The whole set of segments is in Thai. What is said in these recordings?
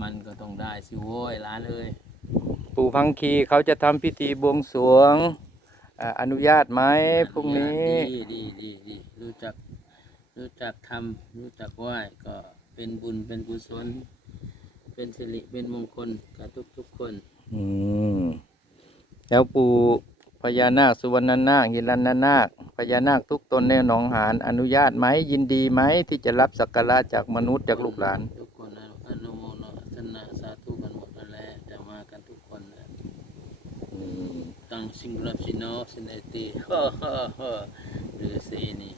มันก็ต้องได้สิโว้ยหลานเอ้ยปู่พังคีเขาจะทำพิธีบวงสรวงอ่าอนุญาตไหมพรุ่งนี้ ดีดีดีดีรู้จัก รู้จักทำรู้จักไหว้ก็เป็นบุญเป็นกุศล เป็นสิริเป็นมงคลกับทุกทุกๆคน อืมแล้วปู่พญานาคสุวรรณนาคหิรันนาคพญานาคทุกตนในหนองหานอนุญาตไหมยินดีไหมที่จะรับสักการะจากมนุษย์จากลูกหลาน ทุกคนนะอนุโมทนาสาธุกันหมดนั่นแหละจะมากันทุกคนนะ อืม ตั้งสิ่งรับสินอสินเอติฮ่าฮ่าฮ่าหรือสีนี่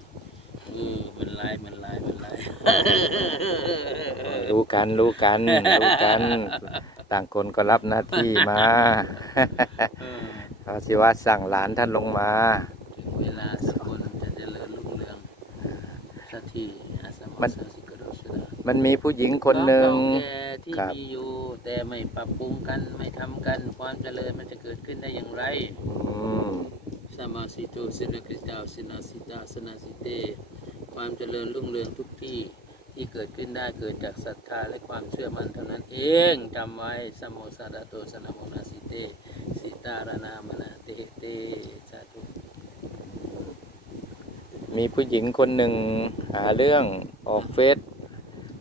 เออมันลายมันลายมันลายรู้กันรู้กันรู้กัน ต่างคนก็รับหน้าที่มาเออพระศิวะสั่งหลานท่านลงมาถึงเวลาสกุลจะเจริญรุ่งเรืองสักทีอาสมมันสสิกโรสดามันมีผู้หญิงคนหนึ่งความเก่าแก่ที่ครับมีอยู่ แต่ไม่ปรับปรุงกันไม่ทำกันความเจริญมันจะเกิดขึ้นได้อย่างไรอืมสมาสิโตสินคริสตาสินาสิตาสนาสิเต ความเจริญรุ่งเรืองทุกที่ที่เกิดขึ้นได้เกิดจากศรัทธาและความเชื่อมั่นเท่านั้นเองจำไว้สมโมสาดาโตสนาโมนาสิเต สิตารานามนาเตเตสาธุมีผู้หญิงคนหนึ่งหาเรื่องออกเฟซ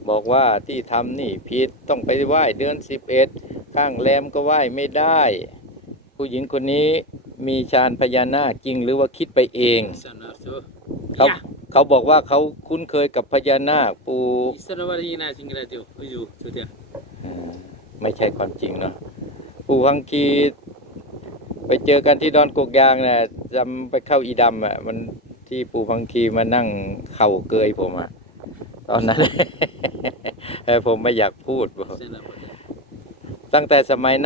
บอกว่าที่ทำนี่ผิดต้องไปไหว้เดือนสิบเอ็ดข้างแรมก็ไหว้ไม่ได้ ผู้หญิงคนนี้มีฌานพญานาคจริงหรือว่าคิดไปเองสนาธุเขายะเขาบอกว่าเขาคุ้นเคยกับพญานาคปูอิสระวารีนาจิงกระเดียวอุยูสุดเดียวอ่าไม่ใช่ความจริงเนาะปูพังคีไปเจอกันที่ดอนกกยางนะ่ะจำไปเข้าอีดำอะมันที่ปูพังคีมานั่งเข่าเกยผมอะ ตอนนั้นเออผมไม่อยากพูดเสนาบดีตั้งแต่สมัยนั้น